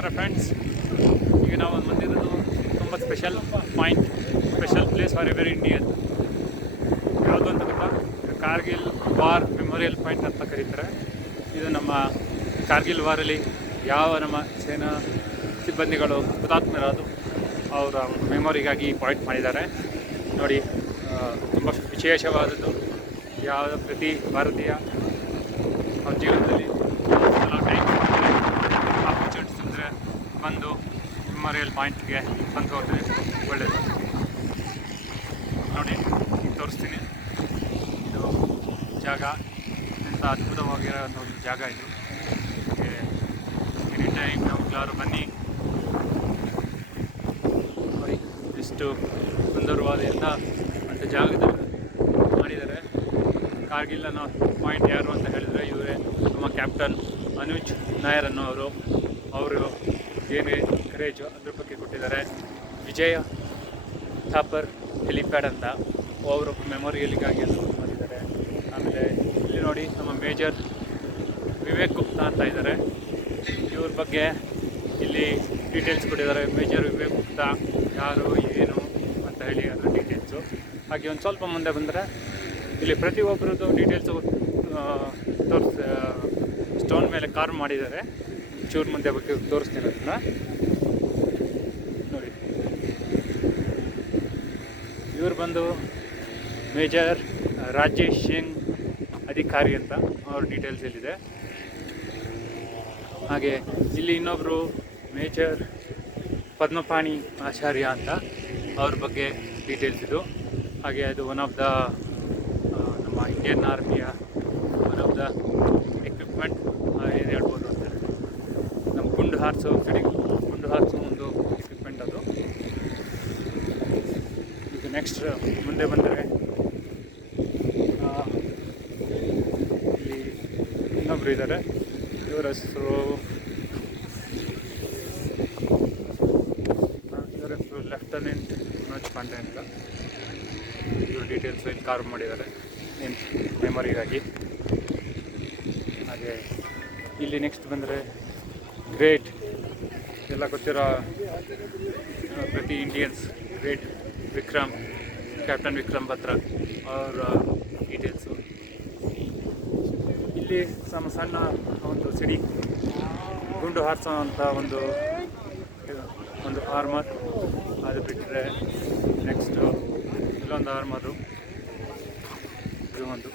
ನಮಸ್ಕಾರ ಫ್ರೆಂಡ್ಸ್. ಈಗ ನಾವು ಬಂದಿರೋದು ತುಂಬ special point, special place for every Indian. ಯಾವುದು ಅಂತ ಗೊತ್ತಾ? ಕಾರ್ಗಿಲ್ ವಾರ್ ಮೆಮೋರಿಯಲ್ ಪಾಯಿಂಟ್ ಅಂತ ಕರೀತಾರೆ. ಇದು ನಮ್ಮ ಕಾರ್ಗಿಲ್ ವಾರಲ್ಲಿ ಯಾವ ನಮ್ಮ ಸೇನಾ ಸಿಬ್ಬಂದಿಗಳು ಹುತಾತ್ಮರಾದ ಅವರ ಮೆಮೊರಿಗಾಗಿ ಪಾಯಿಂಟ್ ಮಾಡಿದ್ದಾರೆ ನೋಡಿ. ತುಂಬ ವಿಶೇಷವಾದದ್ದು. ಯಾವ ಪ್ರತಿ ಭಾರತೀಯ ಅವ್ರ ಜೀವನದಲ್ಲಿ ಕೆಲವು ಟೈಮ್ ಆಪರ್ಚುನಿಟೀಸ್ ಇದ್ದರೆ ಬಂದು ಮೆಮೋರಿಯಲ್ ಪಾಯಿಂಟ್ಗೆ ಬಂದು ಹೋದರೆ ಒಳ್ಳೆಯದು ನೋಡಿ. ಈಗ ತೋರಿಸ್ತೀನಿ. ಇದು ಜಾಗ ಎಂಥ ಅದ್ಭುತವಾಗಿರೋ ಒಂದು ಜಾಗ ಇದು. ಎನಿ ಟೈಮ್ ಯಾವಾಗಲಾದ್ರು ಬನ್ನಿ ನೋಡಿ. ಎಷ್ಟು ಸುಂದರವಾದ ಎಲ್ಲ ಅಂತ ಜಾಗದಲ್ಲಿ ಮಾಡಿದ್ದಾರೆ. ಕಾರ್ಗಿಲ್ ಅನ್ನೋ ಪಾಯಿಂಟ್ ಯಾರು ಅಂತ ಹೇಳಿದರೆ ಇವರೇ ನಮ್ಮ ಕ್ಯಾಪ್ಟನ್ ಅನುಜ್ ನಾಯರ್ ಅನ್ನೋರು. ಅವರು ಏನೇ ಕರೇಜು ಅದ್ರ ಬಗ್ಗೆ ಕೊಟ್ಟಿದ್ದಾರೆ. ವಿಜಯ ಥಾಪರ್ ಹೆಲಿಪ್ಯಾಡ್ ಅಂತ ಅವರು ಮೆಮೊರಿಯಲ್ಗಾಗಿ ಮಾಡಿದ್ದಾರೆ. ಆಮೇಲೆ ಇಲ್ಲಿ ನೋಡಿ ನಮ್ಮ ಮೇಜರ್ ವಿವೇಕ್ ಗುಪ್ತಾ ಅಂತ ಇದ್ದಾರೆ. ಇವ್ರ ಬಗ್ಗೆ ಇಲ್ಲಿ ಡೀಟೇಲ್ಸ್ ಕೊಟ್ಟಿದ್ದಾರೆ. ಮೇಜರ್ ವಿವೇಕ್ ಗುಪ್ತಾ ಯಾರು ಏನು ಅಂತ ಹೇಳಿ ಅದರ ಡೀಟೇಲ್ಸು. ಹಾಗೆ ಒಂದು ಸ್ವಲ್ಪ ಮುಂದೆ ಬಂದರೆ ಇಲ್ಲಿ ಪ್ರತಿಯೊಬ್ಬರದ್ದು ಡೀಟೇಲ್ಸು ಸ್ಟೋನ್ ಮೇಲೆ ಕಾರ್ವ್ ಮಾಡಿದ್ದಾರೆ. ಚೂರು ಮುಂದೆ ಬಗ್ಗೆ ತೋರಿಸ್ತೀನಿ ಅದನ್ನ ನೋಡಿ. ಇವರು ಬಂದು ಮೇಜರ್ ರಾಜೇಶ್ ಸಿಂಗ್ ಅಧಿಕಾರಿ ಅಂತ ಅವ್ರ ಡೀಟೇಲ್ಸ್ ಇಲ್ಲಿದೆ. ಹಾಗೆ ಇಲ್ಲಿ ಇನ್ನೊಬ್ಬರು ಮೇಜರ್ ಪದ್ಮಪಾಣಿ ಆಚಾರ್ಯ ಅಂತ ಅವ್ರ ಬಗ್ಗೆ ಡೀಟೇಲ್ಸ್ ಇದು. ಹಾಗೆ ಅದು ಒನ್ ಆಫ್ ದ ನಮ್ಮ ಇಂಡಿಯನ್ ಆರ್ಮಿಯ ಒನ್ ಆಫ್ ದ ಎಕ್ವಿಪ್ಮೆಂಟ್ ಏನು ಹೇಳ್ಬೋದು ಅಂತ. ನಮ್ಮ ಗುಂಡು ಹಾರಿಸೋ ಒಂದು ಎಕ್ವಿಪ್ಮೆಂಟ್ ಅದು. ಈಗ ನೆಕ್ಸ್ಟ್ ಮುಂದೆ ಬಂದರೆ ಇಲ್ಲಿ ಇನ್ನೊಬ್ಬರು ಇದ್ದಾರೆ. ಇವರ ಹೆಸರು ಲೆಫ್ಟಿನೆಂಟ್ ಮನೋಜ್ ಪಾಂಡೆ ಅಂತ. ಇವ್ರ ಡೀಟೇಲ್ಸ್ ಇಲ್ಲಿ ಕಾರ್ವ್ ಮಾಡಿದ್ದಾರೆ ಏನು ಮೆಮೊರಿಗಾಗಿ. ಹಾಗೆ ಇಲ್ಲಿ ನೆಕ್ಸ್ಟ್ ಬಂದರೆ ಗ್ರೇಟ್ ಎಲ್ಲ ಗೊತ್ತಿರೋ ಪ್ರತಿ Indians great Vikram, captain Vikram Batra ಅವರ ಡೀಟೇಲ್ಸು. ಇಲ್ಲಿ ಸಣ್ಣ ಒಂದು ಸಿಡಿ ಗುಂಡು ಹಾರಿಸೋ ಅಂಥ ಒಂದು ಆರ್ಮರ್. ಅದು ಬಿಟ್ಟರೆ ನೆಕ್ಸ್ಟು ಇಲ್ಲೊಂದು ಆರ್ಮರು, ಇದು ಒಂದು.